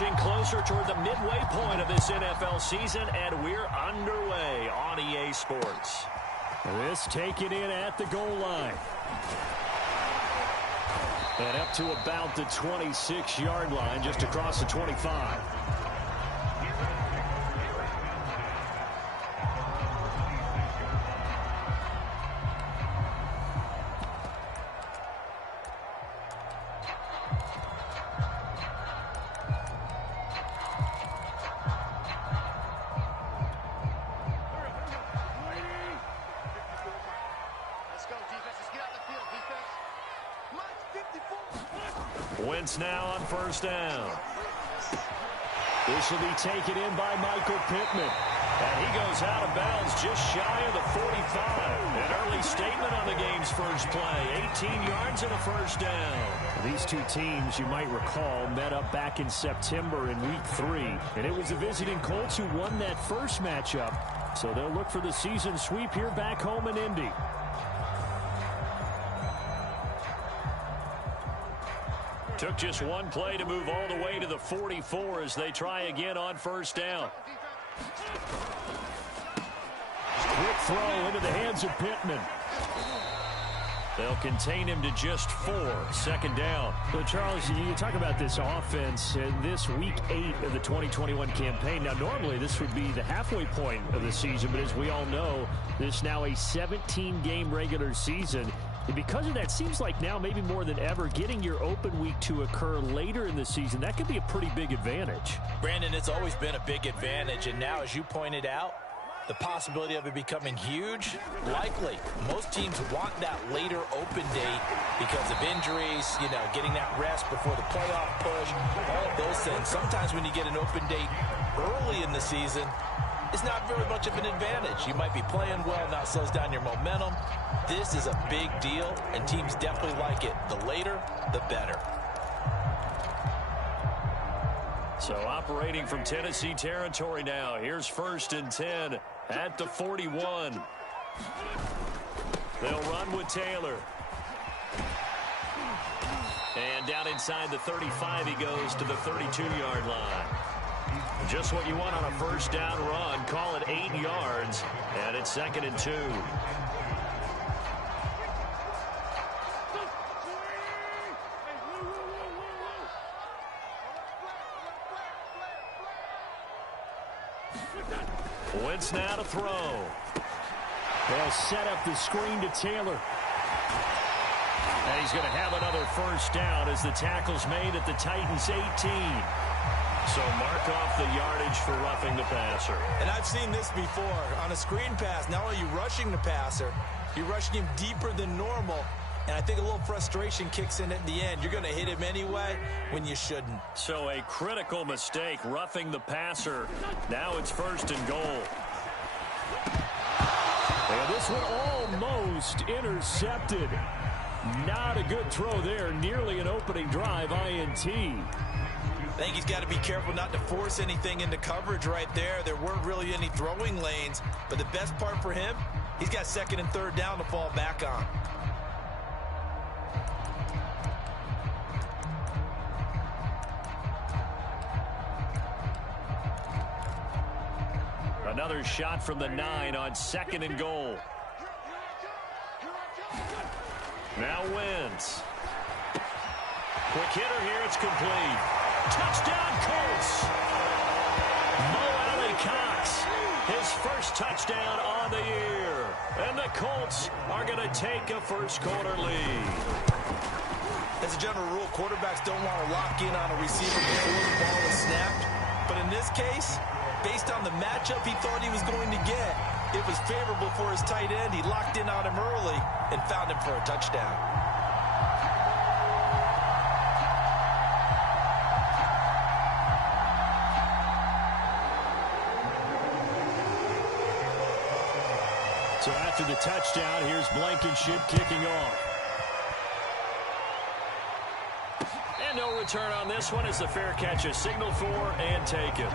inching closer toward the midway point of this NFL season, and we're underway on EA Sports. This taken in at the goal line. And up to about the 26-yard line, just across the 25. Wentz now on first down. This will be taken in by Michael Pittman. And he goes out of bounds just shy of the 45. An early statement on the game's first play. 18 yards and a first down. These two teams, you might recall, met up back in September in Week 3. And it was the visiting Colts who won that first matchup. So they'll look for the season sweep here back home in Indy. Took just one play to move all the way to the 44 as they try again on first down. Quick throw into the hands of Pittman. They'll contain him to just 4. Second down. So, Charles, you talk about this offense this Week 8 of the 2021 campaign. Now, normally this would be the halfway point of the season, but as we all know, this is now a 17-game regular season. And because of that, seems like now maybe more than ever, getting your open week to occur later in the season, that could be a pretty big advantage. Brandon, it's always been a big advantage, and now, as you pointed out, the possibility of it becoming huge, likely. Most teams want that later open date because of injuries, getting that rest before the playoff push, all of those things. Sometimes when you get an open date early in the season, it's not very much of an advantage. You might be playing well, not slows down your momentum. This is a big deal, and teams definitely like it. The later, the better. So operating from Tennessee territory now. Here's first and 10 at the 41. They'll run with Taylor. And down inside the 35, he goes to the 32-yard line. Just what you want on a first down run. Call it 8 yards, and it's 2nd and 2. Wentz now to throw. They'll set up the screen to Taylor. And he's going to have another first down as the tackle's made at the Titans' 18. So mark off the yardage for roughing the passer. And I've seen this before. On a screen pass, not only are you rushing the passer, you're rushing him deeper than normal. And I think a little frustration kicks in at the end. You're going to hit him anyway when you shouldn't. So a critical mistake, roughing the passer. Now it's first and goal. And this one almost intercepted. Not a good throw there. Nearly an opening drive INT. I think he's got to be careful not to force anything into coverage right there. There weren't really any throwing lanes. But the best part for him, he's got 2nd and 3rd down to fall back on. Another shot from the 9 on 2nd and goal. Now Wentz. Quick hitter here, it's complete. Touchdown Colts. Mo Alley-Cox, his first touchdown on the year. And the Colts are going to take a first quarter lead. As a general rule, quarterbacks don't want to lock in on a receiver before the ball is snapped. But in this case, based on the matchup he thought he was going to get, it was favorable for his tight end. He locked in on him early and found him for a touchdown. So after the touchdown, here's Blankenship kicking off. And no return on this one as the fair catch is signaled for and taken.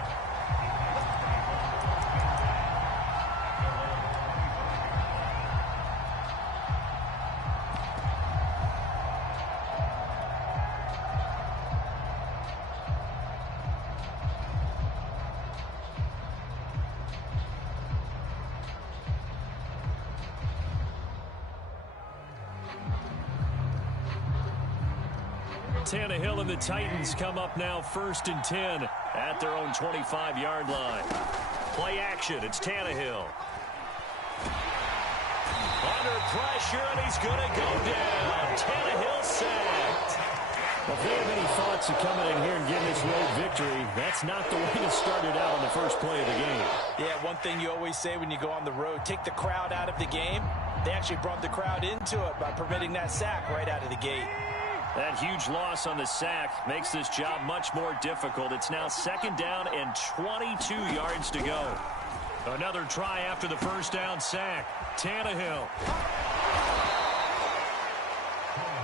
Tannehill and the Titans come up now 1st and 10 at their own 25-yard line. Play action. It's Tannehill. Under pressure, and he's going to go down. Tannehill sacked. Well, if they have any thoughts of coming in here and getting this road victory, that's not the way to start it out on the first play of the game. Yeah, one thing you always say when you go on the road, take the crowd out of the game. They actually brought the crowd into it by permitting that sack right out of the gate. That huge loss on the sack makes this job much more difficult. It's now 2nd down and 22 yards to go. Another try after the first down sack. Tannehill.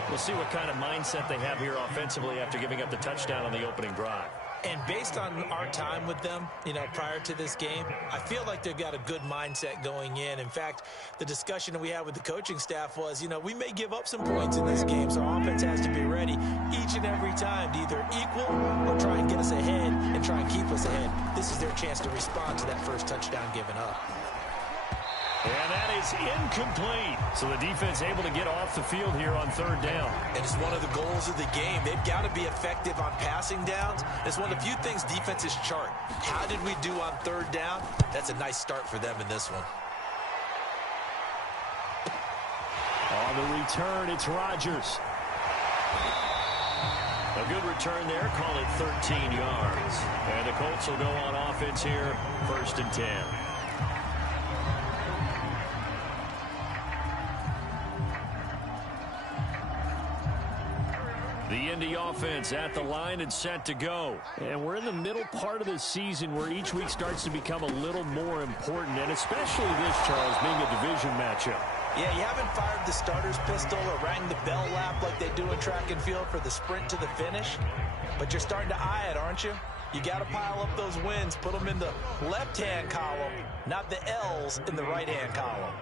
We'll see what kind of mindset they have here offensively after giving up the touchdown on the opening drive. And based on our time with them, prior to this game, I feel like they've got a good mindset going in. In fact, the discussion we had with the coaching staff was, we may give up some points in this game, so our offense has to be ready each and every time to either equal or try and get us ahead and try and keep us ahead. This is their chance to respond to that first touchdown given up. And that is incomplete. So the defense able to get off the field here on 3rd down. And it's one of the goals of the game. They've got to be effective on passing downs. It's one of the few things defenses chart. How did we do on 3rd down? That's a nice start for them in this one. On the return, it's Rodgers. A good return there. Call it 13 yards. And the Colts will go on offense here, 1st and 10. The Indy offense at the line and set to go. And we're in the middle part of the season where each week starts to become a little more important, and especially this, Charles, being a division matchup. Yeah, you haven't fired the starter's pistol or rang the bell lap like they do in track and field for the sprint to the finish, but you're starting to eye it, aren't you? You got to pile up those wins, put them in the left-hand column, not the L's in the right-hand column.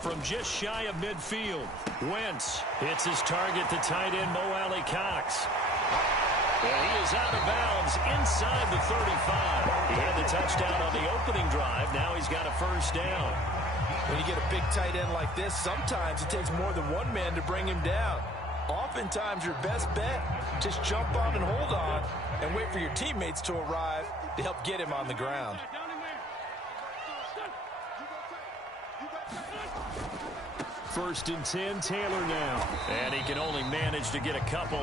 From just shy of midfield, Wentz hits his target, the tight end, Mo Alley-Cox. And he is out of bounds inside the 35. He had the touchdown on the opening drive. Now he's got a 1st down. When you get a big tight end like this, sometimes it takes more than one man to bring him down. Oftentimes, your best bet, just jump on and hold on and wait for your teammates to arrive to help get him on the ground. 1st and 10, Taylor now. And he can only manage to get a couple.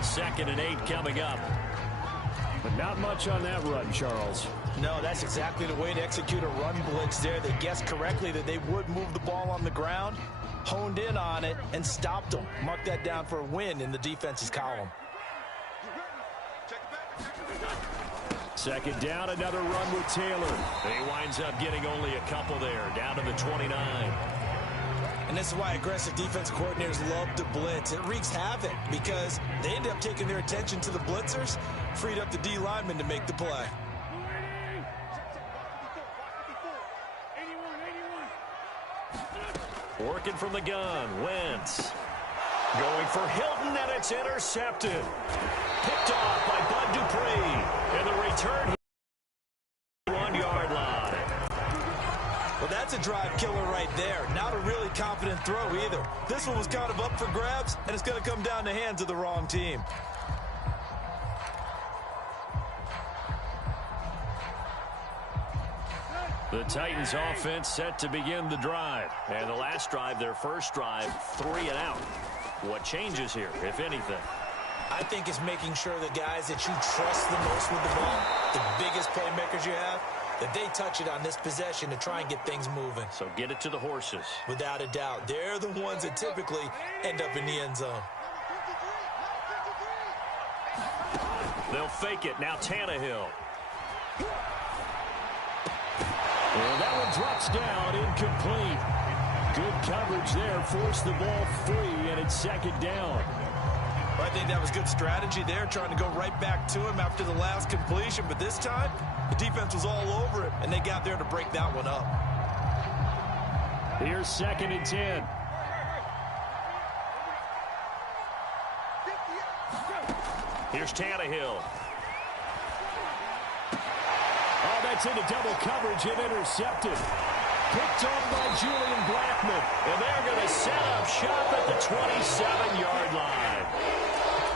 2nd and 8 coming up. But not much on that run, Charles. No, that's exactly the way to execute a run blitz there. They guessed correctly that they would move the ball on the ground, honed in on it, and stopped them. Mark that down for a win in the defense's column. 2nd down, another run with Taylor. He winds up getting only a couple there, down to the 29. And this is why aggressive defense coordinators love to blitz. It wreaks havoc because they end up taking their attention to the blitzers, freed up the D lineman to make the play. Working from the gun, Wentz. Going for Hilton, and it's intercepted. Picked off by Bud Dupree. And the return, 1-yard line. Well, that's a drive killer right there. Not a really confident throw either. This one was kind of up for grabs, and it's going to come down the hands of the wrong team. The Titans offense set to begin the drive. And the last drive, their first drive, 3 and out. What changes here, if anything? I think it's making sure the guys that you trust the most with the ball, the biggest playmakers you have, that they touch it on this possession to try and get things moving. So get it to the horses. Without a doubt. They're the ones that typically end up in the end zone. They'll fake it. Now Tannehill. Well, that one drops down, incomplete. Good coverage there, forced the ball free, and it's 2nd down. Well, I think that was good strategy there, trying to go right back to him after the last completion. But this time, the defense was all over him, and they got there to break that one up. Here's 2nd and 10. Here's Tannehill. Oh, that's into double coverage and intercepted. picked off by Julian Blackman. And they're going to set up shop at the 27-yard line.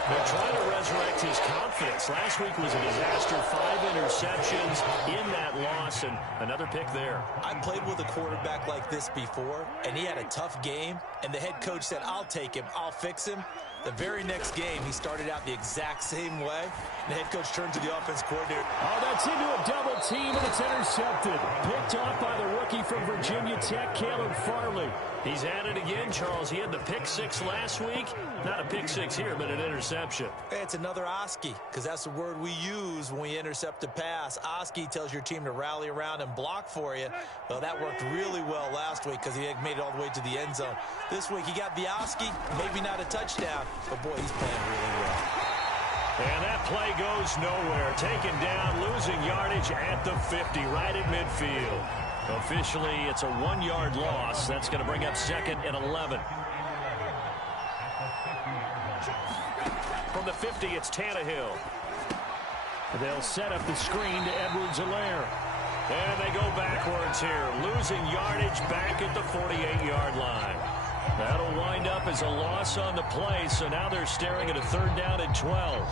They're trying to resurrect his confidence. Last week was a disaster. 5 interceptions in that loss, and another pick there. I played with a quarterback like this before, and he had a tough game, and the head coach said, I'll take him, I'll fix him. The very next game, he started out the exact same way. The head coach turned to the offense coordinator. Oh, that's into a double team, and it's intercepted. Picked off by the rookie from Virginia Tech, Caleb Farley. He's at it again, Charles. He had the pick 6 last week. Not a pick 6 here, but an interception. Hey, it's another Oski, because that's the word we use when we intercept a pass. Oski tells your team to rally around and block for you. Well, that worked really well last week because he had made it all the way to the end zone. This week, he got the Oski, maybe not a touchdown, but boy, he's playing really well. And that play goes nowhere. Taken down, losing yardage at the 50, right at midfield. Officially, it's a 1-yard loss. That's going to bring up 2nd and 11. From the 50, it's Tannehill. They'll set up the screen to Edwards-Helaire. And they go backwards here, losing yardage back at the 48-yard line. That'll wind up as a loss on the play, so now they're staring at a 3rd down and 12.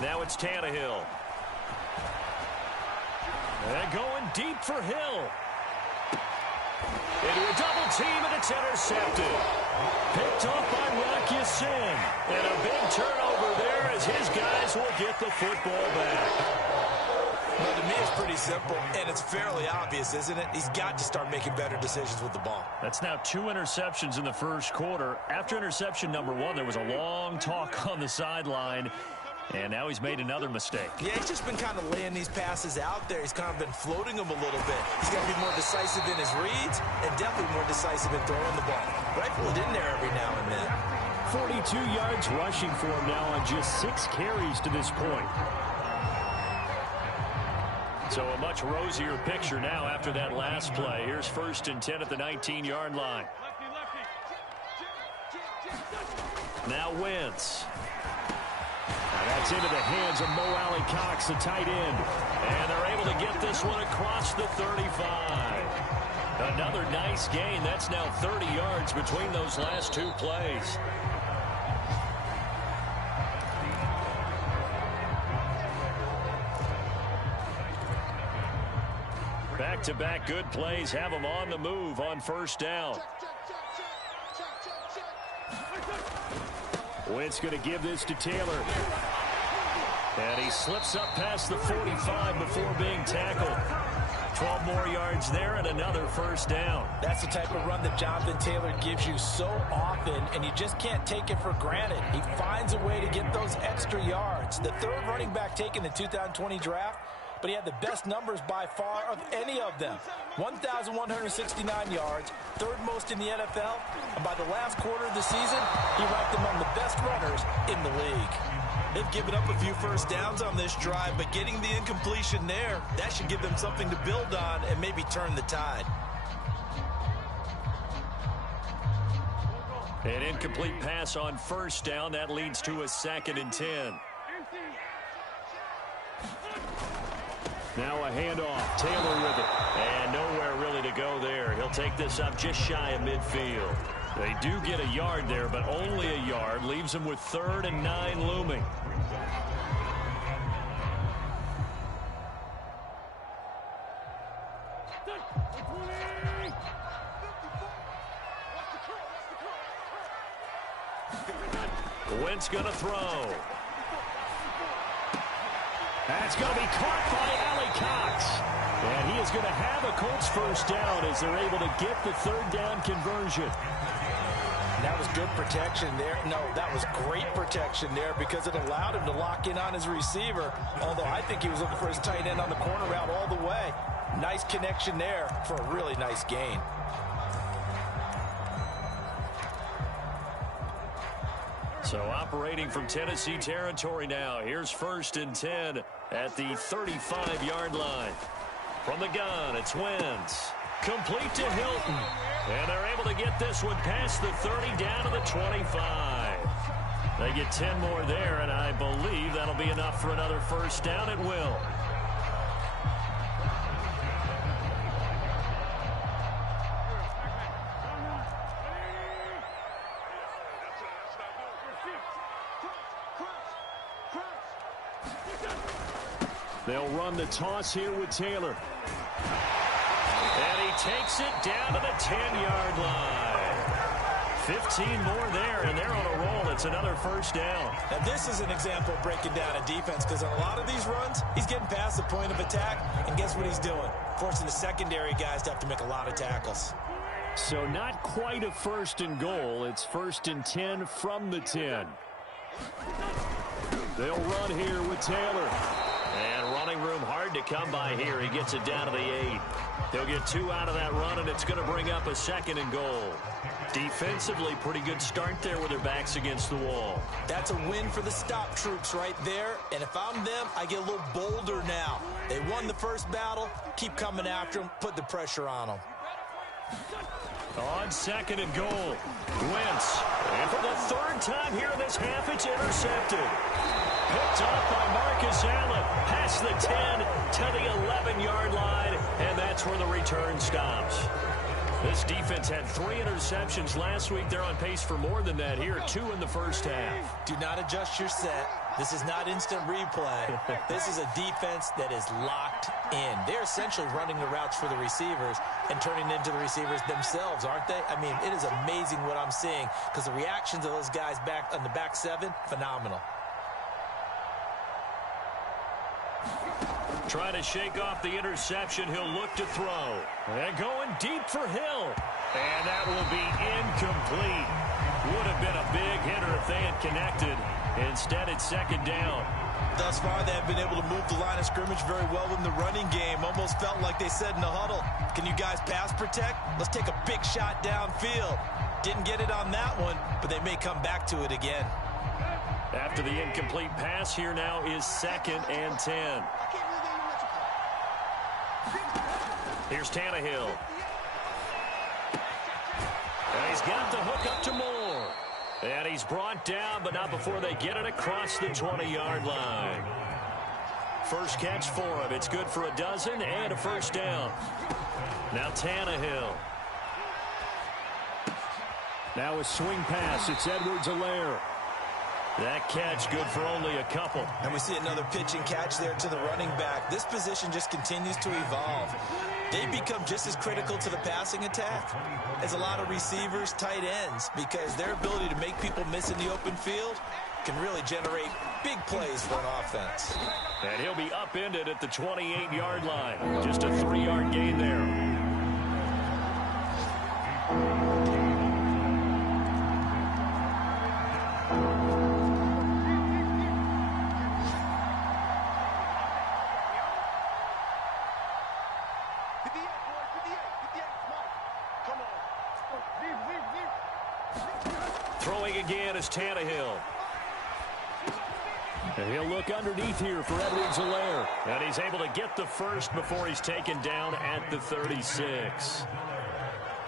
Now it's Tannehill. And going deep for Hill. Into a double team, and it's intercepted. Picked off by Rocky Sin. And a big turnover there as his guys will get the football back. Well, to me, it's pretty simple, and it's fairly obvious, isn't it? He's got to start making better decisions with the ball. That's now 2 interceptions in the first quarter. After interception number 1, there was a long talk on the sideline. And now he's made another mistake. Yeah, he's just been kind of laying these passes out there. He's kind of been floating them a little bit. He's got to be more decisive in his reads and definitely more decisive in throwing the ball. Rifle it in there every now and then. 42 yards rushing for him now on just 6 carries to this point. So a much rosier picture now after that last play. Here's 1st and 10 at the 19-yard line. Now Wentz. That's into the hands of Mo Alley-Cox, the tight end. And they're able to get this one across the 35. Another nice gain. That's now 30 yards between those last 2 plays. Back-to-back good plays have them on the move on 1st down. Wentz going to give this to Taylor. And he slips up past the 45 before being tackled. 12 more yards there and another 1st down. That's the type of run that Jonathan Taylor gives you so often, and you just can't take it for granted. He finds a way to get those extra yards. The 3rd running back taken in the 2020 draft, but he had the best numbers by far of any of them. 1,169 yards, 3rd most in the NFL, and by the last quarter of the season, he ranked among the best runners in the league. They've given up a few 1st downs on this drive, but getting the incompletion there, that should give them something to build on and maybe turn the tide. An incomplete pass on 1st down. That leads to a 2nd and 10. Now a handoff. Taylor with it. And nowhere really to go there. He'll take this up just shy of midfield. They do get a yard there, but only a yard. Leaves them with 3rd and 9 looming. Wentz going to throw. That's going to be caught by Alley-Cox. And he is going to have a Colts 1st down as they're able to get the 3rd down conversion. That was good protection there. No, that was great protection there because it allowed him to lock in on his receiver. Although I think he was looking for his tight end on the corner route all the way. Nice connection there for a really nice gain. So operating from Tennessee territory now. Here's 1st and 10 at the 35-yard line. From the gun, it's Wentz. Complete to Hilton. And they're able to get this one past the 30 down to the 25. They get 10 more there, and I believe that'll be enough for another first down. It will. They'll run the toss here with Taylor. And he takes it down to the 10-yard line. 15 more there, and they're on a roll. It's another first down. Now, this is an example of breaking down a defense, because on a lot of these runs, he's getting past the point of attack, and guess what he's doing? Forcing the secondary guys to have to make a lot of tackles. So not quite a 1st and goal. It's 1st and 10 from the 10. They'll run here with Taylor. And running room hard to come by here. He gets it down to the 8. They'll get 2 out of that run, and it's going to bring up a 2nd and goal. Defensively, pretty good start there with their backs against the wall. That's a win for the stop troops right there. And if I'm them, I get a little bolder now. They won the first battle. Keep coming after them. Put the pressure on them. On 2nd and goal, Wentz. And for the 3rd time here in this half, it's intercepted. Picked off by Marcus Allen. Past the 10 to the 11-yard line. And that's where the return stops. This defense had 3 interceptions last week. They're on pace for more than that here. 2 in the first half. Do not adjust your set. This is not instant replay. This is a defense that is locked in. They're essentially running the routes for the receivers and turning into the receivers themselves, aren't they? I mean, it is amazing what I'm seeing, because the reactions of those guys back on the back 7, phenomenal. Trying to shake off the interception. He'll look to throw. And going deep for Hill. And that will be incomplete. Would have been a big hitter if they had connected. Instead, it's 2nd down. Thus far, they have been able to move the line of scrimmage very well in the running game. Almost felt like they said in the huddle, can you guys pass protect? Let's take a big shot downfield. Didn't get it on that one, but they may come back to it again. After the incomplete pass, here now is 2nd and 10. Here's Tannehill. And he's got the hook up to Moore. And he's brought down, but not before they get it across the 20-yard line. First catch for him. It's good for a dozen and a first down. Now Tannehill. Now a swing pass. It's Edwards-Helaire. That catch good for only a couple. And we see another pitch and catch there to the running back. This position just continues to evolve. They become just as critical to the passing attack as a lot of receivers, tight ends, because their ability to make people miss in the open field can really generate big plays for an offense. And he'll be upended at the 28-yard line. Just a 3-yard gain there. Throwing again is Tannehill. And he'll look underneath here for Edwards-Helaire. And he's able to get the first before he's taken down at the 36.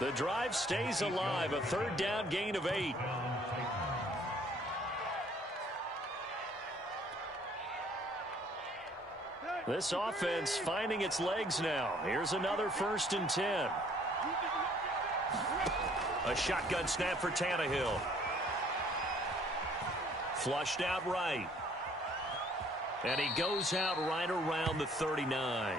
The drive stays alive. A 3rd down gain of 8. This offense finding its legs now. Here's another 1st and 10. A shotgun snap for Tannehill. Flushed out right. And he goes out right around the 39.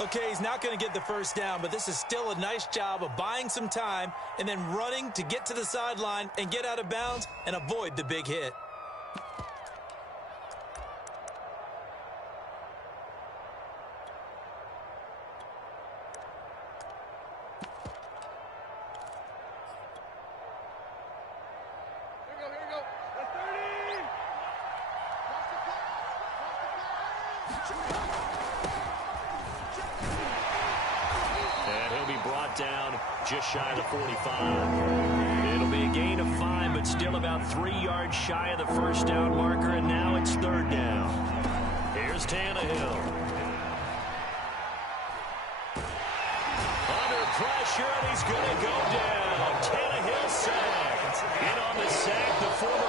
Okay, he's not going to get the first down, but this is still a nice job of buying some time and then running to get to the sideline and get out of bounds and avoid the big hit. And he'll be brought down just shy of the 45. It'll be a gain of 5, but still about about 3 yards shy of the first down marker, and now it's third down. Here's Tannehill. Under pressure, and he's going to go down. Tannehill sacked. In on the sack, the former.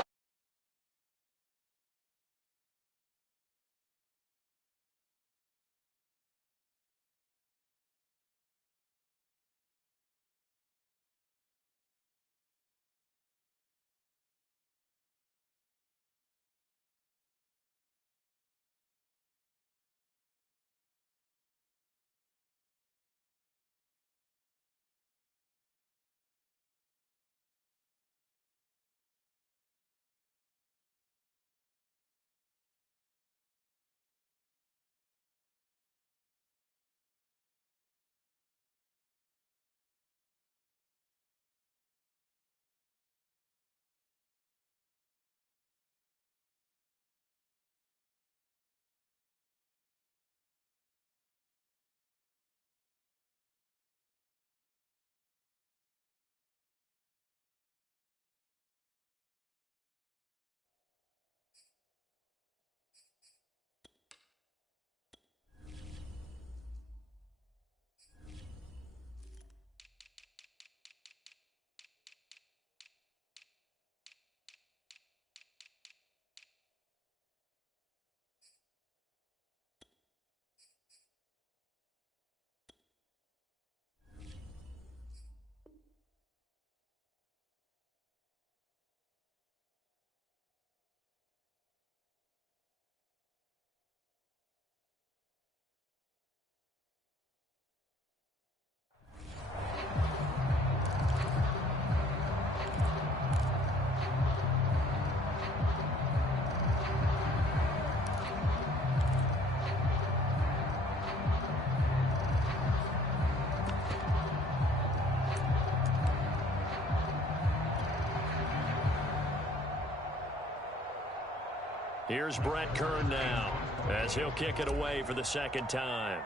Here's Brett Kern now, as he'll kick it away for the second time.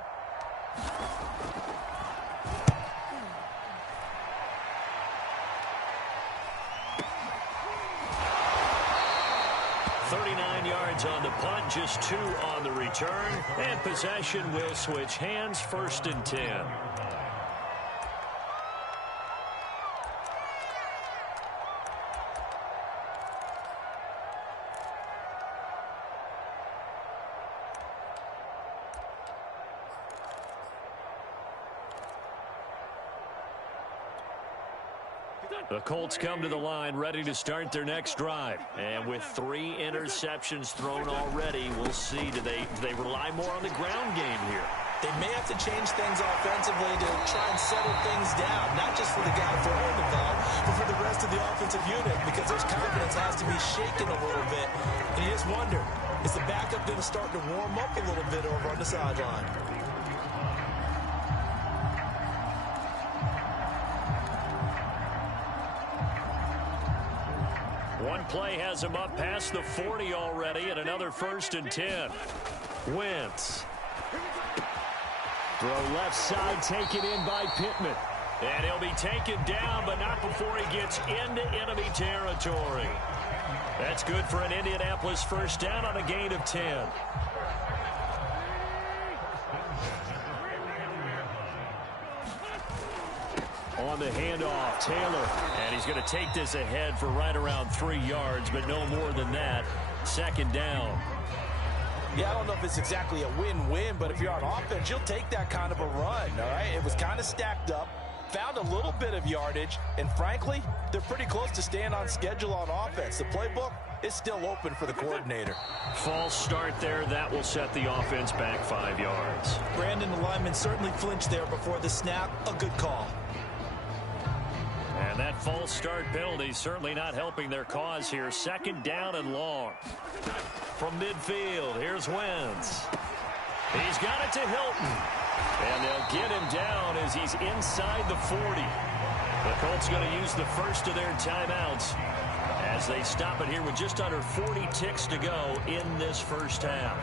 Yards on the punt, just 2 on the return, and possession will switch hands, 1st and 10. The Colts come to the line ready to start their next drive. And with 3 interceptions thrown already, we'll see. Do they rely more on the ground game here? They may have to change things offensively to try and settle things down, not just for the guy throwing the ball, but for the rest of the offensive unit, because their confidence has to be shaken a little bit. And you just wonder, is the backup going to start to warm up a little bit over on the sideline? One play has him up past the 40 already, and another 1st and 10. Wentz. Throw left side, taken in by Pittman. And he'll be taken down, but not before he gets into enemy territory. That's good for an Indianapolis first down on a gain of 10. On the handoff, Taylor. And he's going to take this ahead for right around 3 yards, but no more than that. 2nd down. Yeah, I don't know if it's exactly a win-win, but if you're on offense, you'll take that kind of a run, all right? It was kind of stacked up, found a little bit of yardage, and frankly, they're pretty close to staying on schedule on offense. The playbook is still open for the coordinator. False start there. That will set the offense back 5 yards. Brandon, the lineman certainly flinched there before the snap. A good call. And that false start penalty certainly not helping their cause here. 2nd down and long. From midfield, here's Wentz. He's got it to Hilton. And they'll get him down as he's inside the 40. The Colts going to use the first of their timeouts as they stop it here with just under 40 ticks to go in this first half.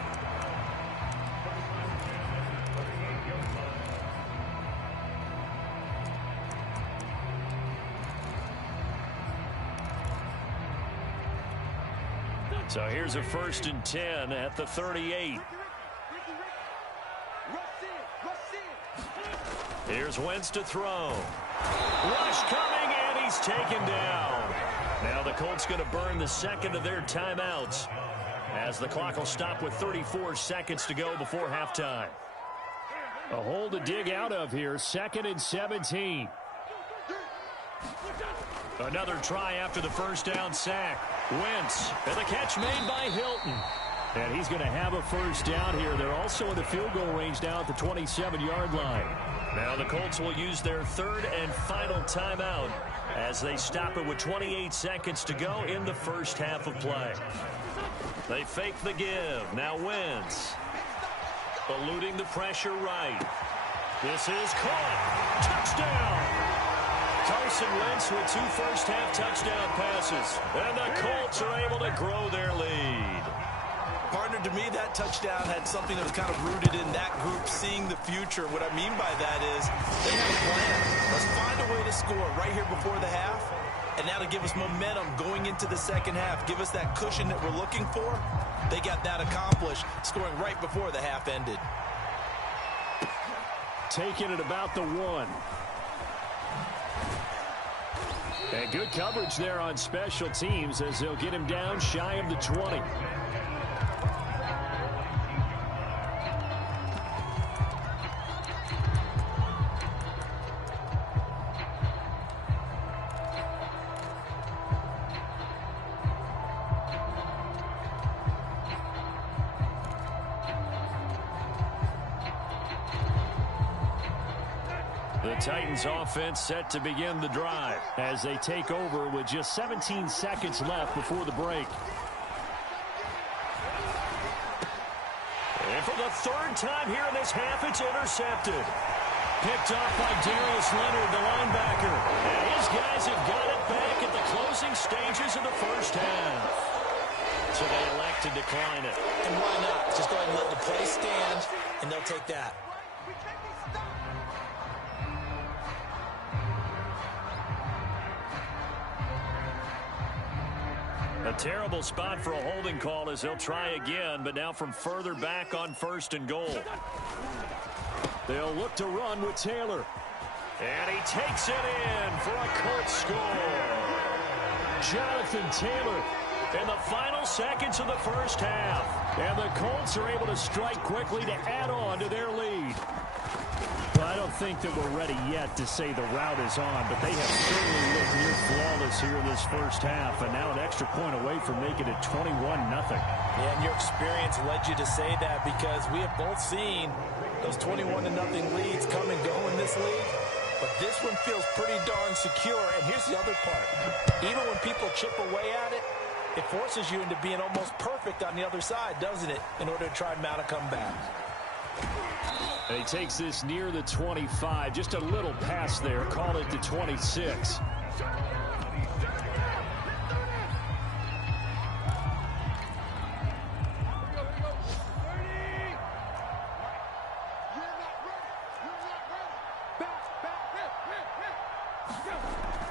So here's a 1st and 10 at the 38. Here's Wentz to throw. Rush coming, and he's taken down. Now the Colts going to burn the second of their timeouts as the clock will stop with 34 seconds to go before halftime. A hole to dig out of here, 2nd and 17. Another try after the first down sack. Wentz, and the catch made by Hilton. And he's going to have a first down here. They're also in the field goal range now at the 27-yard line. Now the Colts will use their 3rd and final timeout as they stop it with 28 seconds to go in the first half of play. They fake the give. Now Wentz. Eluding the pressure right. This is caught. Touchdown. Carson Wentz with 2 first-half touchdown passes. And the Colts are able to grow their lead. Partner, to me, that touchdown had something that was kind of rooted in that group seeing the future. What I mean by that is they have a plan. Let's find a way to score right here before the half. And now to give us momentum going into the second half, give us that cushion that we're looking for. They got that accomplished, scoring right before the half ended. Taking it about the 1. And good coverage there on special teams as they'll get him down shy of the 20. The Titans offense set to begin the drive as they take over with just 17 seconds left before the break. And for the 3rd time here in this half, it's intercepted. Picked off by Darius Leonard, the linebacker. And his guys have got it back at the closing stages of the first half. So they elect to decline it. And why not? Just go ahead and let the play stand, and they'll take that. A terrible spot for a holding call as they'll try again, but now from further back on 1st and goal. They'll look to run with Taylor. And he takes it in for a Colts score. Jonathan Taylor in the final seconds of the first half. And the Colts are able to strike quickly to add on to their lead. Well, I don't think that we're ready yet to say the route is on, but they have certainly looked near flawless here in this first half, and now an extra point away from making it 21-0. Yeah, and your experience led you to say that because we have both seen those 21-0 leads come and go in this league, but this one feels pretty darn secure. And here's the other part. Even when people chip away at it, it forces you into being almost perfect on the other side, doesn't it, in order to try and mount a comeback. And he takes this near the 25. Just a little pass there. Call it the 26.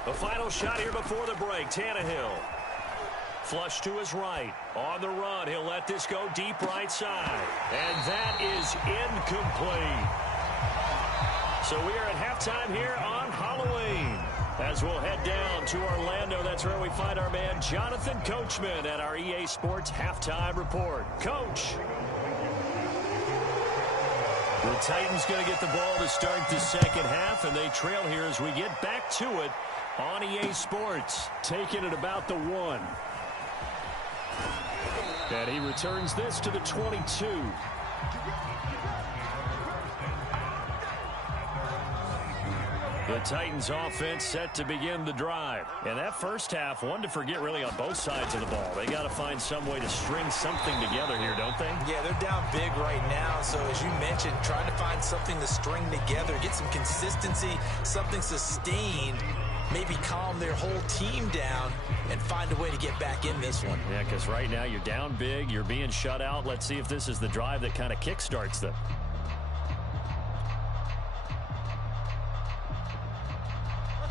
The final shot here before the break. Tannehill. Flush to his right. On the run, he'll let this go deep right side. And that is incomplete. So we are at halftime here on Halloween. As we'll head down to Orlando, that's where we find our man Jonathan Coachman at our EA Sports Halftime Report. Coach. The Titans going to get the ball to start the second half, and they trail here as we get back to it on EA Sports. Taking it about the 1. And he returns this to the 22. The Titans offense set to begin the drive. And that first half, one to forget really on both sides of the ball. They got to find some way to string something together here, don't they? Yeah, they're down big right now. So as you mentioned, trying to find something to string together, get some consistency, something sustained, maybe calm their whole team down and find a way to get back in this one. Yeah, because right now you're down big, you're being shut out. Let's see if this is the drive that kind of kickstarts them.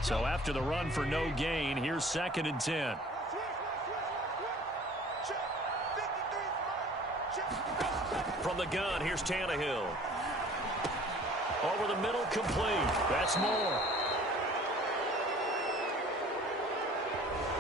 So after the run for no gain, here's 2nd and 10. From the gun, here's Tannehill. Over the middle, complete. That's more.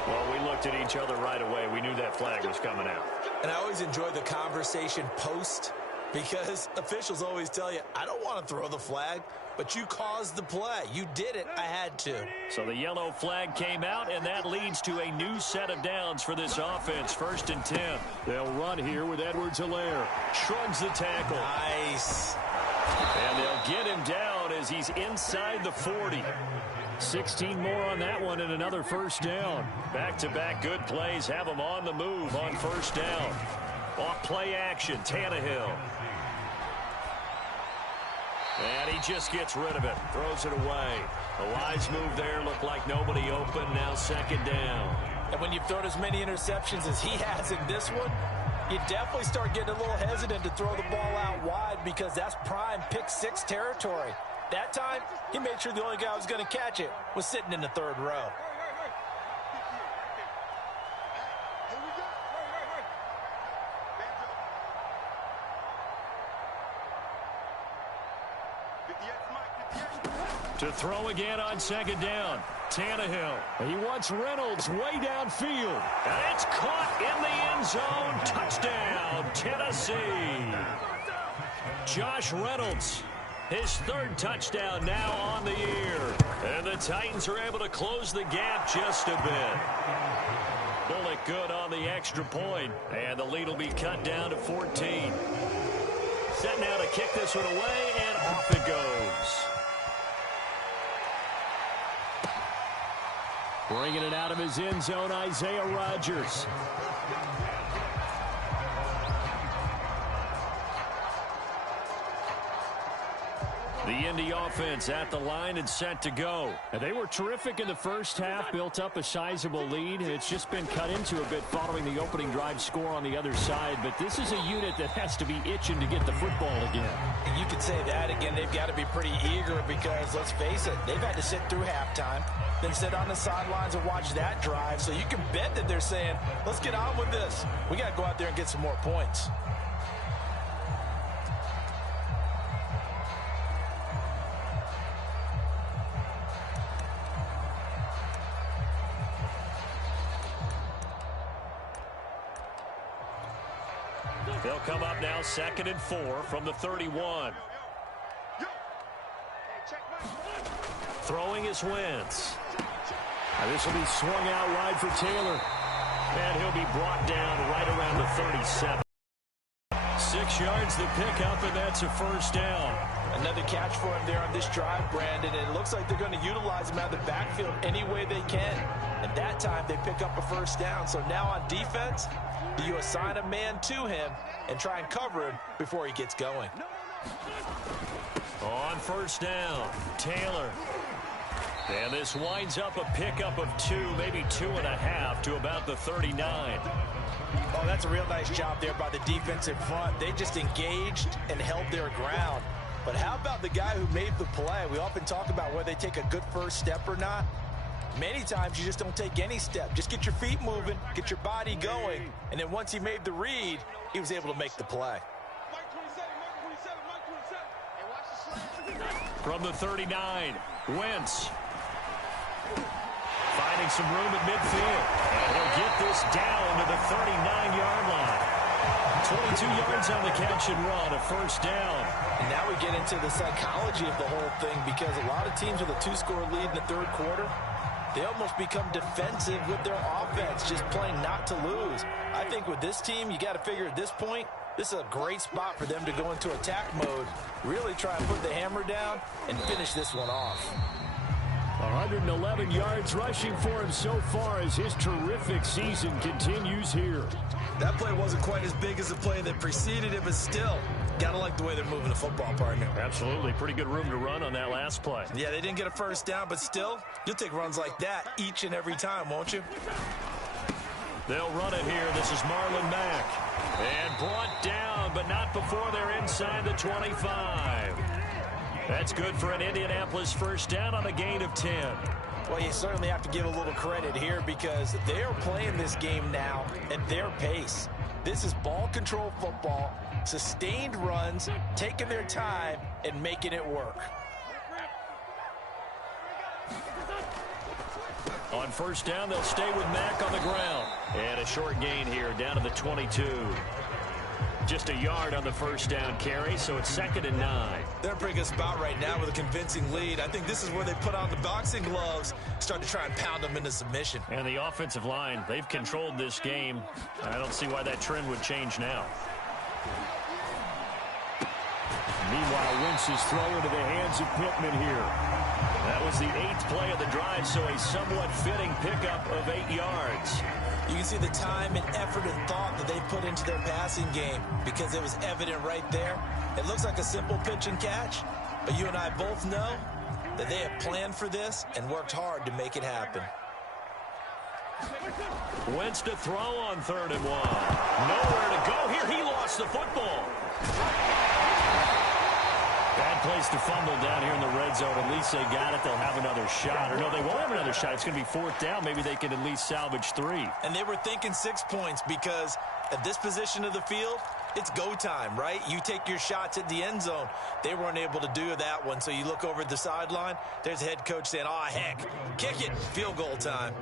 Well, we looked at each other right away. We knew that flag was coming out. And I always enjoy the conversation post, because officials always tell you, I don't want to throw the flag, but you caused the play. You did it. I had to. So the yellow flag came out, and that leads to a new set of downs for this offense. 1st and 10. They'll run here with Edwards-Helaire. Shrugs the tackle. Nice. And they'll get him down as he's inside the 40. 16 more on that one and another first down. Back-to-back good plays have him on the move on 1st down. Off play action, Tannehill. And he just gets rid of it. Throws it away. The wise move there. Looked like nobody open. Now 2nd down. And when you've thrown as many interceptions as he has in this one, you definitely start getting a little hesitant to throw the ball out wide, because that's prime pick 6 territory. That time, he made sure the only guy who was going to catch it was sitting in the 3rd row. To throw again on 2nd down. Tannehill. He wants Reynolds way downfield. And it's caught in the end zone. Touchdown, Tennessee. Josh Reynolds, his 3rd touchdown now on the year. And the Titans are able to close the gap just a bit. Bullock good on the extra point. And the lead will be cut down to 14. Set now to kick this one away, and off it goes. Bringing it out of his end zone, Isaiah Rodgers. The Indy offense at the line and set to go. And they were terrific in the first half, built up a sizable lead. It's just been cut into a bit following the opening drive score on the other side. But this is a unit that has to be itching to get the football again. And you could say that again. They've got to be pretty eager, because, let's face it, they've had to sit through halftime, then sit on the sidelines and watch that drive. So you can bet that they're saying, let's get on with this. We got to go out there and get some more points. They'll come up now 2nd and 4 from the 31. Throwing is Wentz. This will be swung out wide for Taylor. And he'll be brought down right around the 37. 6 yards the pickup, and that's a 1st down. Another catch for him there on this drive, Brandon, and it looks like they're going to utilize him out of the backfield any way they can. And that time they pick up a 1st down. So now on defense, you assign a man to him and try and cover him before he gets going. On 1st down, Taylor. And this winds up a pickup of 2, maybe 2.5 to about the 39. Oh, that's a real nice job there by the defense in front. They just engaged and held their ground. But how about the guy who made the play? We often talk about whether they take a good first step or not. Many times you just don't take any step. Just get your feet moving, get your body going, and then once he made the read, he was able to make the play. From the 39, Wentz. Finding some room at midfield. And he'll get this down to the 39-yard line. 22 yards on the catch and run, a 1st down. And now we get into the psychology of the whole thing, because a lot of teams with a 2-score lead in the 3rd quarter, they almost become defensive with their offense, just playing not to lose. I think with this team, you got to figure at this point, this is a great spot for them to go into attack mode, really try and put the hammer down and finish this one off. 111 yards rushing for him so far as his terrific season continues here. That play wasn't quite as big as the play that preceded it, but still, gotta like the way they're moving the football, partner. Absolutely. Pretty good room to run on that last play. Yeah, they didn't get a 1st down, but still, you'll take runs like that each and every time, won't you? They'll run it here. This is Marlon Mack. And brought down, but not before they're inside the 25. That's good for an Indianapolis 1st down on a gain of 10. Well, you certainly have to give a little credit here, because they are playing this game now at their pace. This is ball control football, sustained runs, taking their time, and making it work. On first down, they'll stay with Mack on the ground. And a short gain here, down to the 22. Just a yard on the first down carry, so it's 2nd and 9. They're in a pretty good spot right now with a convincing lead. I think this is where they put on the boxing gloves, start to try and pound them into submission. And the offensive line, they've controlled this game. I don't see why that trend would change now. Meanwhile, Wentz's throw into the hands of Pittman here. That was the 8th play of the drive, so a somewhat fitting pickup of 8 yards. You can see the time and effort and thought that they put into their passing game because it was evident right there. It looks like a simple pitch and catch, but you and I both know that they have planned for this and worked hard to make it happen. Wentz to throw on 3rd and 1. Nowhere to go here. He lost the football. Bad place to fumble down here in the red zone. At least they got it. They'll have another shot. Or no, they won't have another shot. It's going to be 4th down. Maybe they can at least salvage 3. And they were thinking 6 points because at this position of the field, it's go time, right? You take your shots at the end zone. They weren't able to do that one. So you look over at the sideline. There's the head coach saying, oh, heck, kick it. Field goal time.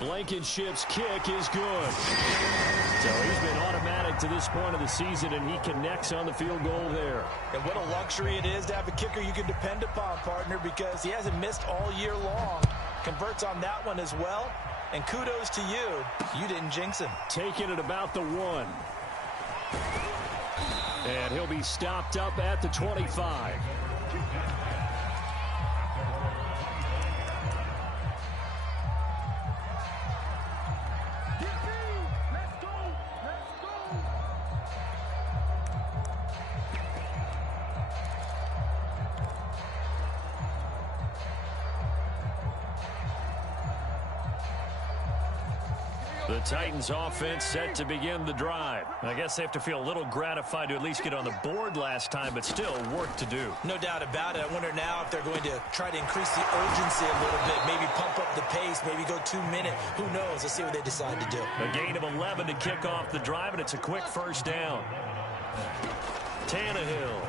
Blankenship's kick is good. So he's been automatic to this point of the season, and he connects on the field goal there. And what a luxury it is to have a kicker you can depend upon, partner, because he hasn't missed all year long. Converts on that one as well. And kudos to you. You didn't jinx him. Taking it about the 1. And he'll be stopped up at the 25. The Titans offense set to begin the drive. I guess they have to feel a little gratified to at least get on the board last time, but still work to do. No doubt about it. I wonder now if they're going to try to increase the urgency a little bit, maybe pump up the pace, maybe go 2 minute. Who knows? Let's see what they decide to do. A gain of 11 to kick off the drive, and it's a quick first down. Tannehill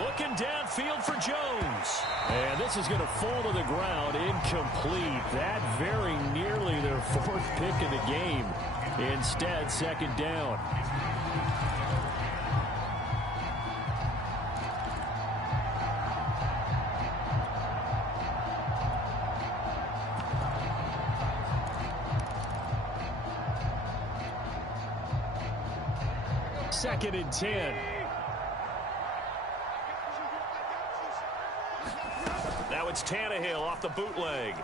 looking downfield for Jones. And this is going to fall to the ground, incomplete. That very nearly their 4th pick of the game. Instead, 2nd down. Second and 10. Now it's Tannehill off the bootleg.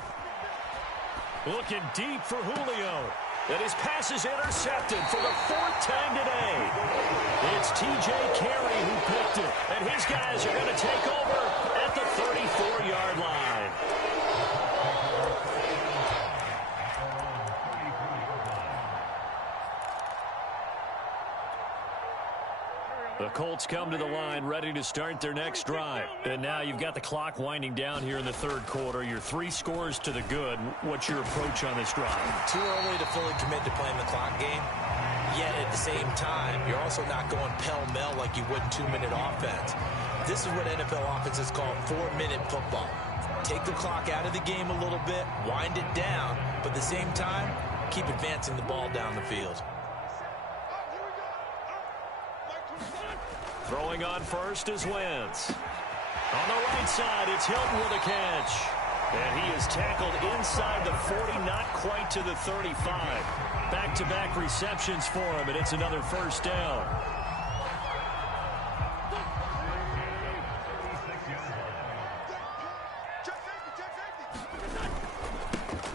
Looking deep for Julio. And his pass is intercepted for the 4th time today. It's T.J. Carey who picked it. And his guys are going to take over at the 34-yard line. The Colts come to the line, ready to start their next drive. And now you've got the clock winding down here in the 3rd quarter. You're 3 scores to the good. What's your approach on this drive? Too early to fully commit to playing the clock game. Yet at the same time, you're also not going pell-mell like you would in 2-minute offense. This is what NFL offenses call 4-minute football. Take the clock out of the game a little bit, wind it down, but at the same time, keep advancing the ball down the field. Throwing on first is Wentz. On the right side, it's Hilton with a catch. And he is tackled inside the 40, not quite to the 35. Back-to-back receptions for him, and it's another first down.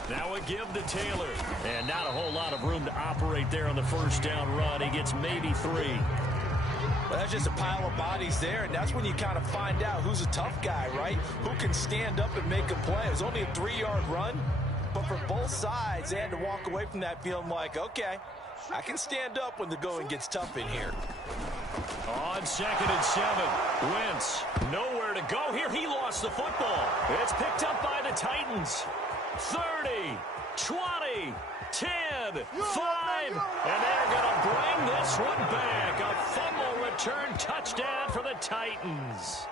Now a give to Taylor. And not a whole lot of room to operate there on the first down run. He gets maybe 3. Well, that's just a pile of bodies there, and that's when you kind of find out who's a tough guy, right? Who can stand up and make a play. It was only a 3-yard run, but for both sides, they had to walk away from that feeling like, okay, I can stand up when the going gets tough in here. On 2nd and 7, Wentz nowhere to go here. He lost the football. It's picked up by the Titans. 30, 20, 10, 5, and they're going to bring this one back. A fumble return touchdown for the Titans.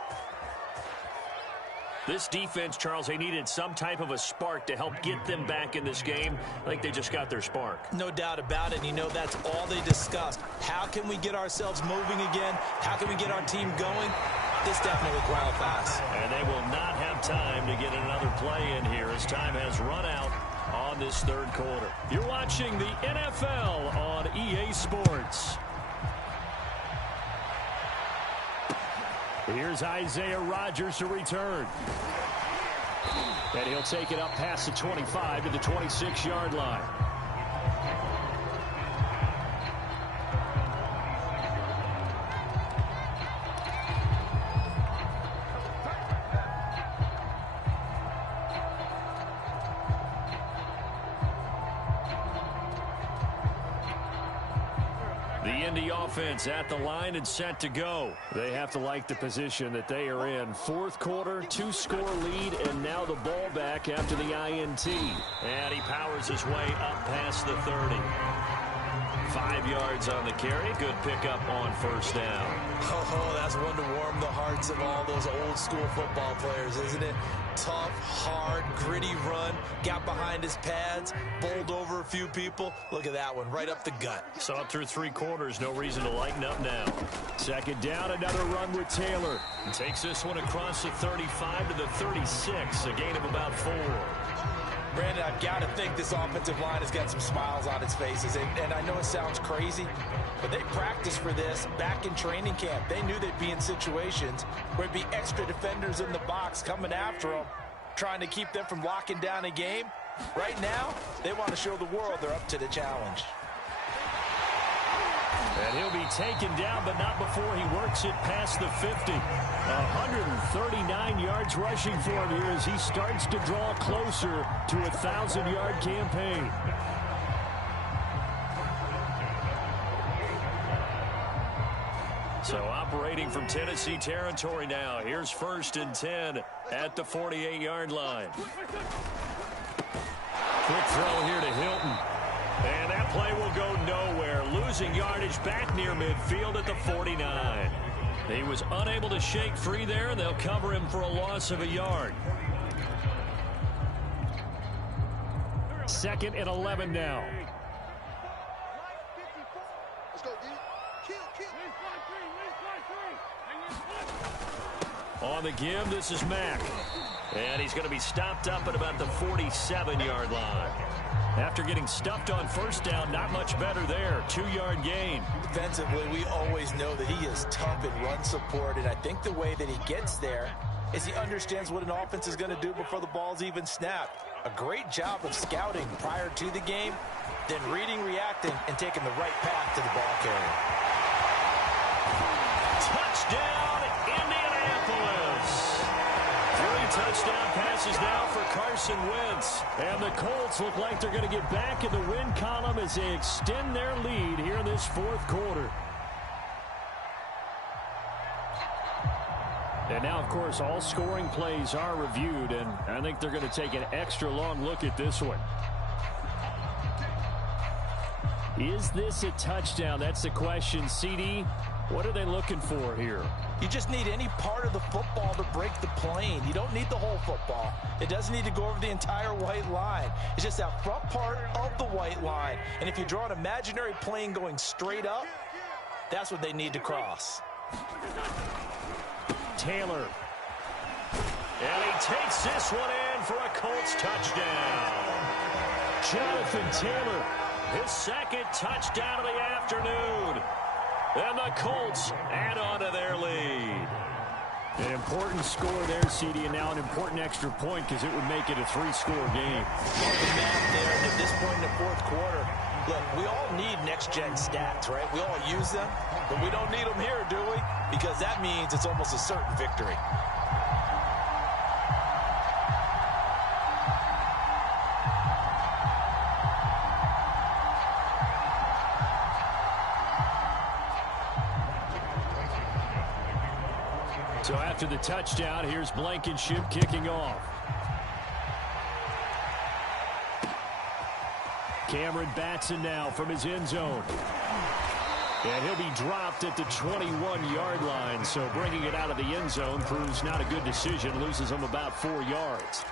This defense, Charles, they needed some type of a spark to help get them back in this game. I think they just got their spark. No doubt about it. And you know, that's all they discussed. How can we get ourselves moving again? How can we get our team going? This definitely qualifies. And they will not have time to get another play in here as time has run out on this third quarter. You're watching the NFL on EA Sports. Here's Isaiah Rodgers to return. And he'll take it up past the 25 to the 26-yard line. The Indy offense at the line and set to go. They have to like the position that they are in. Fourth quarter, 2-score lead, and now the ball back after the INT. And he powers his way up past the 30. 5 yards on the carry. Good pickup on first down. Oh, that's one to warm the hearts of all those old school football players, isn't it? Tough, hard, gritty run. Got behind his pads, bowled over a few people. Look at that one, right up the gut. So up through 3 quarters, no reason to lighten up now. Second down, another run with Taylor. And takes this one across the 35 to the 36, a gain of about 4. Brandon, I've got to think this offensive line has got some smiles on its faces. And I know it sounds crazy, but they practiced for this back in training camp. They knew they'd be in situations where there'd be extra defenders in the box coming after them, trying to keep them from locking down a game. Right now, they want to show the world they're up to the challenge. And he'll be taken down, but not before he works it past the 50. 139 yards rushing for him here as he starts to draw closer to a 1,000-yard campaign. So operating from Tennessee territory now. Here's 1st and 10 at the 48-yard line. Quick throw here to Hilton. And that play will go nowhere. Losing yardage back near midfield at the 49. He was unable to shake free there, and they'll cover him for a loss of a yard. 2nd and 11 now. On the give, this is Mack. And he's going to be stopped up at about the 47-yard line. After getting stuffed on first down, not much better there. 2-yard gain. Defensively, we always know that he is tough in run support, and I think the way that he gets there is he understands what an offense is going to do before the ball's even snapped. A great job of scouting prior to the game, then reading, reacting, and taking the right path to the ball carrier. Touchdown, Indianapolis! 3 touchdown passes now for Carson Wentz. And the Colts look like they're going to get back in the win column as they extend their lead here in this 4th quarter. And now, of course, all scoring plays are reviewed, and I think they're going to take an extra long look at this one. Is this a touchdown? That's the question. CD, what are they looking for here? You just need any part of the football to break the plane. You don't need the whole football. It doesn't need to go over the entire white line. It's just that front part of the white line. And if you draw an imaginary plane going straight up, that's what they need to cross. Taylor. And he takes this one in for a Colts touchdown. Jonathan Taylor, his 2nd touchdown of the afternoon. And the Colts add on to their lead. An important score there, CD, and now an important extra point because it would make it a 3-score game. The math there, and at this point in the 4th quarter, look, we all need next-gen stats, right? We all use them, but we don't need them here, do we? Because that means it's almost a certain victory. So after the touchdown, here's Blankenship kicking off. Cameron Batson now from his end zone. And he'll be dropped at the 21-yard line. So bringing it out of the end zone proves not a good decision. Loses him about 4 yards.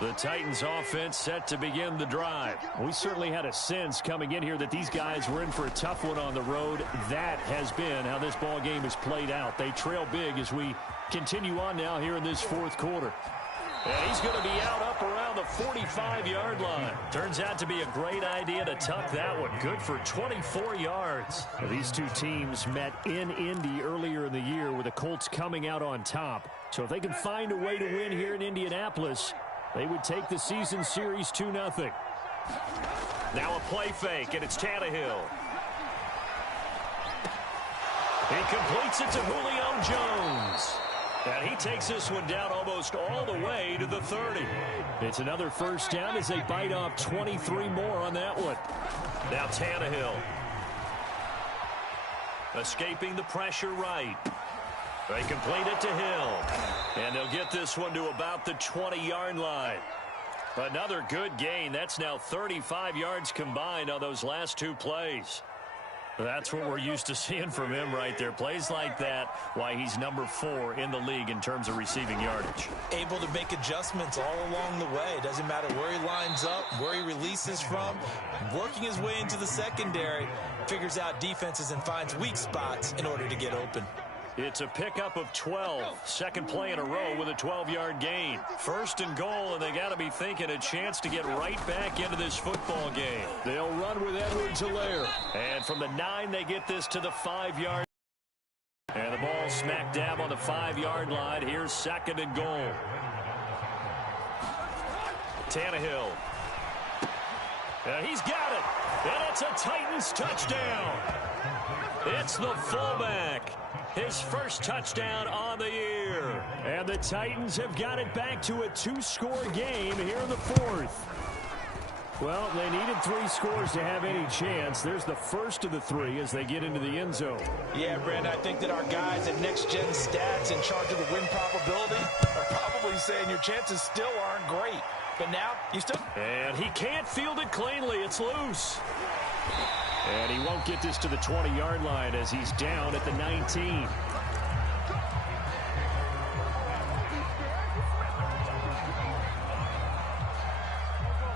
The Titans offense set to begin the drive. We certainly had a sense coming in here that these guys were in for a tough one on the road. That has been how this ball game has played out. They trail big as we continue on now here in this fourth quarter. And he's going to be out up around the 45-yard line. Turns out to be a great idea to tuck that one. Good for 24 yards. Well, these two teams met in Indy earlier in the year with the Colts coming out on top. So if they can find a way to win here in Indianapolis, they would take the season series 2-0. Now a play fake, and it's Tannehill. He completes it to Julio Jones. And he takes this one down almost all the way to the 30. It's another first down as they bite off 23 more on that one. Now Tannehill. Escaping the pressure right. They complete it to Hill. And they'll get this one to about the 20-yard line. Another good gain. That's now 35 yards combined on those last two plays. That's what we're used to seeing from him right there. Plays like that, why he's number 4 in the league in terms of receiving yardage. Able to make adjustments all along the way. Doesn't matter where he lines up, where he releases from. Working his way into the secondary, figures out defenses and finds weak spots in order to get open. It's a pickup of 12. Second play in a row with a 12-yard gain. First and goal, and they got to be thinking a chance to get right back into this football game. They'll run with Edwards-Helaire. And from the 9, they get this to the 5-yard. And the ball smack dab on the 5-yard line. Here's second and goal. Tannehill. And he's got it. And it's a Titans touchdown. It's the fullback. His first touchdown on the year. And the Titans have got it back to a 2-score game here in the fourth. Well, they needed 3 scores to have any chance. There's the first of the 3 as they get into the end zone. Yeah, Brandon, I think that our guys at Next Gen Stats in charge of the win probability are probably saying your chances still aren't great. But now, you still... And he can't field it cleanly. It's loose. And he won't get this to the 20-yard line as he's down at the 19.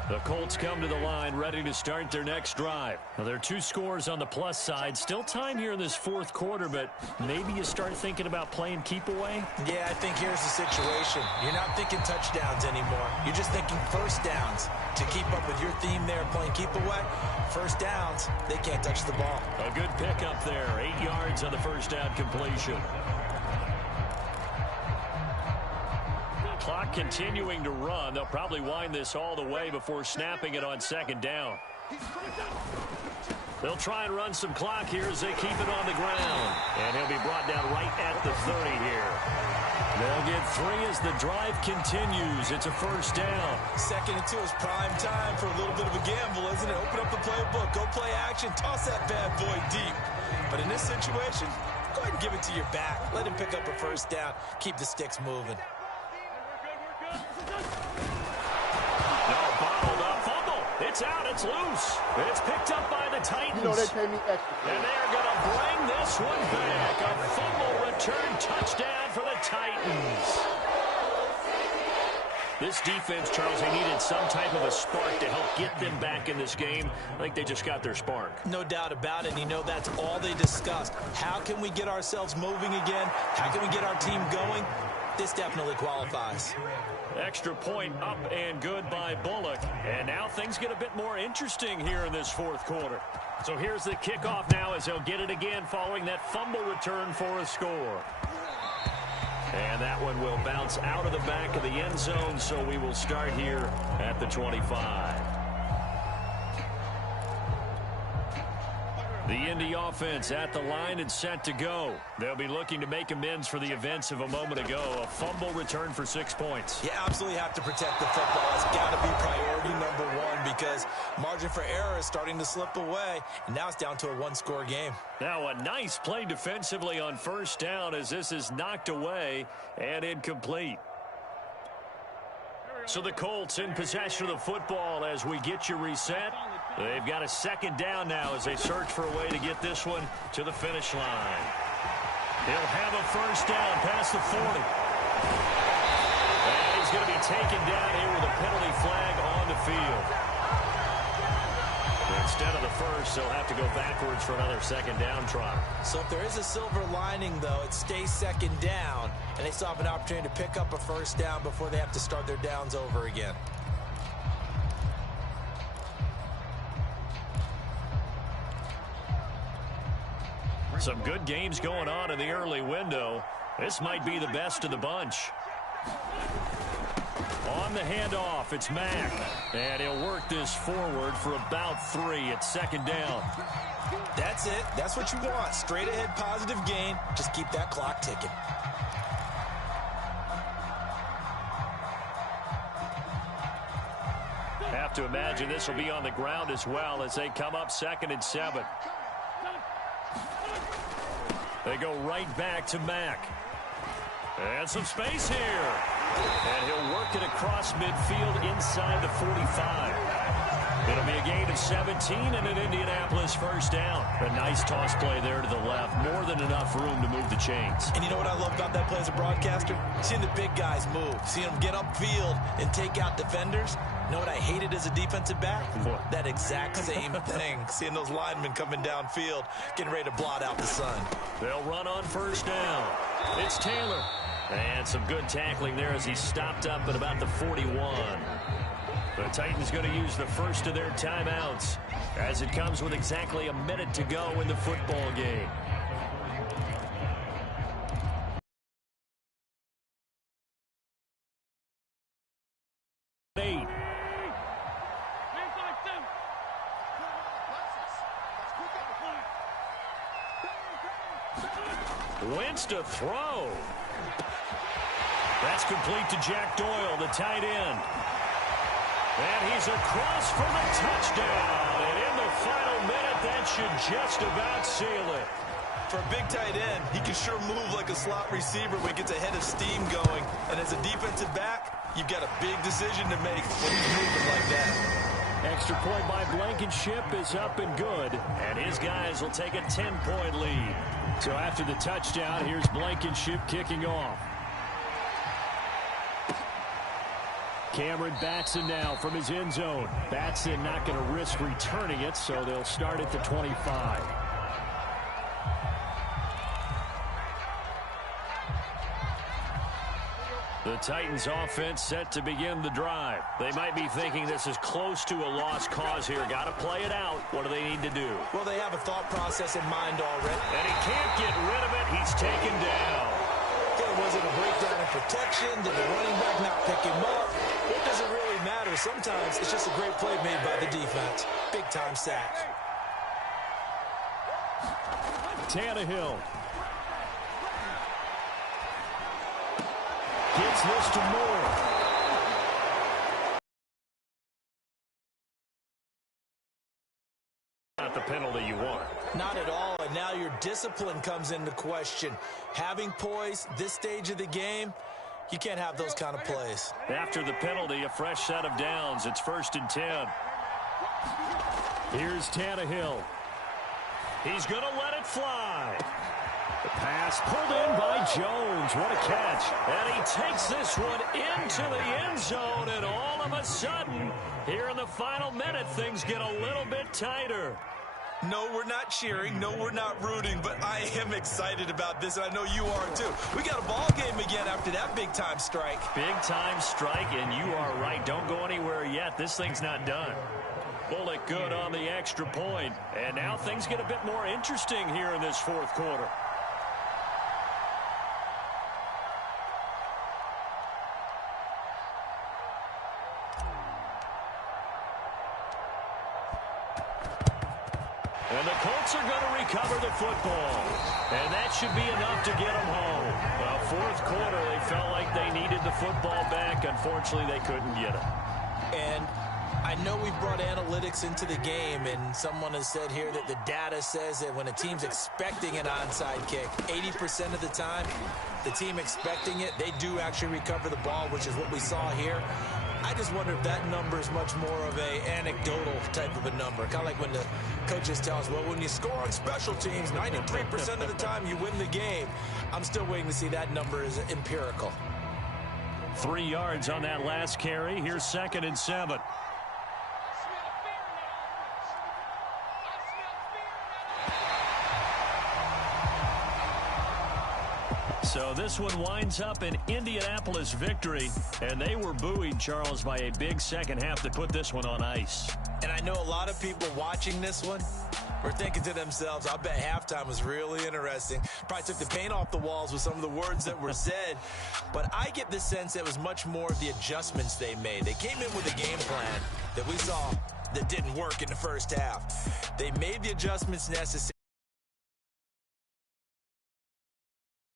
The Colts come to the line ready to start their next drive. Well, there are 2 scores on the plus side. Still time here in this fourth quarter, but maybe you start thinking about playing keep away? Yeah, I think here's the situation. You're not thinking touchdowns anymore. You're just thinking first downs. To keep up with your theme there, playing keep away, first downs, they can't touch the ball. A good pickup there. 8 yards on the first down completion. Clock continuing to run. They'll probably wind this all the way before snapping it on second down. They'll try and run some clock here as they keep it on the ground. And he'll be brought down right at the 30 here. They'll get 3 as the drive continues. It's a first down. Second and 2 is prime time for a little bit of a gamble, isn't it? Open up the playbook, go play action, toss that bad boy deep. But in this situation, go ahead and give it to your back. Let him pick up a first down. Keep the sticks moving. No, bottled up fumble. It's out. It's loose. It's picked up by the Titans. You know they pay me extra. And they're going to bring this one back. A fumble return touchdown for the Titans. This defense, Charles, they needed some type of a spark to help get them back in this game. I think they just got their spark. No doubt about it. And you know that's all they discussed. How can we get ourselves moving again? How can we get our team going? This definitely qualifies. Extra point up and good by Bullock. And now things get a bit more interesting here in this fourth quarter. So here's the kickoff now as they'll get it again following that fumble return for a score. And that one will bounce out of the back of the end zone, so we will start here at the 25. The Indy offense at the line and set to go. They'll be looking to make amends for the events of a moment ago. A fumble return for 6 points. You absolutely have to protect the football. It's got to be priority number 1. because margin for error is starting to slip away, and now it's down to a one-score game. Now a nice play defensively on first down as this is knocked away and incomplete. So the Colts in possession of the football as we get you reset. They've got a second down now as they search for a way to get this one to the finish line. He'll have a first down past the 40. And he's going to be taken down here with a penalty flag on the field. Instead of the first, they'll have to go backwards for another second down try. So if there is a silver lining, though, it stays second down, and they still have an opportunity to pick up a first down before they have to start their downs over again. Some good games going on in the early window. This might be the best of the bunch. On the handoff, it's Mack. And he'll work this forward for about 3 at second down. That's it. That's what you want. Straight ahead positive gain. Just keep that clock ticking. Have to imagine this will be on the ground as well as they come up 2nd and 7. They go right back to Mack. And some space here. And he'll work it across midfield inside the 45. It'll be a gain of 17 and an Indianapolis first down. A nice toss play there to the left. More than enough room to move the chains. And you know what I love about that play as a broadcaster? Seeing the big guys move. Seeing them get upfield and take out defenders. You know what I hated as a defensive back? What? That exact same thing. Seeing those linemen coming downfield, getting ready to blot out the sun. They'll run on first down. It's Taylor. And some good tackling there as he stopped up at about the 41. The Titans going to use the first of their timeouts as it comes with exactly a minute to go in the football game. Wentz to throw. That's complete to Jack Doyle, the tight end. And he's across for the touchdown. And in the final minute, that should just about seal it. For a big tight end, he can sure move like a slot receiver when he gets a head of steam going. And as a defensive back, you've got a big decision to make when he's moving like that. Extra point by Blankenship is up and good. And his guys will take a 10-point lead. So after the touchdown, here's Blankenship kicking off. Cameron Batson now from his end zone. Batson not going to risk returning it, so they'll start at the 25. The Titans offense set to begin the drive. They might be thinking this is close to a lost cause here. Got to play it out. What do they need to do? Well, they have a thought process in mind already. And he can't get rid of it. He's taken down. Was it a breakdown in protection? Did the running back not pick him up? It doesn't really matter. Sometimes it's just a great play made by the defense. Big-time sack. Tannehill. Gets this to Moore. Not the penalty you want. Not at all, and now your discipline comes into question. Having poise this stage of the game, you can't have those kind of plays. After the penalty, a fresh set of downs. It's 1st and 10. Here's Tannehill. He's going to let it fly. The pass pulled in by Jones. What a catch. And he takes this one into the end zone, and all of a sudden, here in the final minute, things get a little bit tighter. No, we're not cheering. No, we're not rooting, but I am excited about this, and I know you are too. We got a ball game again after that big-time strike. Big-time strike, and you are right. Don't go anywhere yet. This thing's not done. Bullet good on the extra point, and now things get a bit more interesting here in this 4th quarter. And the Colts are going to recover the football. And that should be enough to get them home. Well, 4th quarter, they felt like they needed the football back. Unfortunately, they couldn't get it. And I know we've brought analytics into the game, and someone has said here that the data says that when a team's expecting an onside kick, 80% of the time, the team expecting it, they do actually recover the ball, which is what we saw here. I just wonder if that number is much more of a anecdotal type of a number. Kind of like when the coaches tell us, well, when you score on special teams, 93% of the time you win the game. I'm still waiting to see that number is empirical. 3 yards on that last carry. Here's 2nd and 7. So this one winds up an Indianapolis victory, and they were buoyed, Charles, by a big second half to put this one on ice. And I know a lot of people watching this one were thinking to themselves, I bet halftime was really interesting. Probably took the paint off the walls with some of the words that were said. But I get the sense that it was much more of the adjustments they made. They came in with a game plan that we saw that didn't work in the first half. They made the adjustments necessary.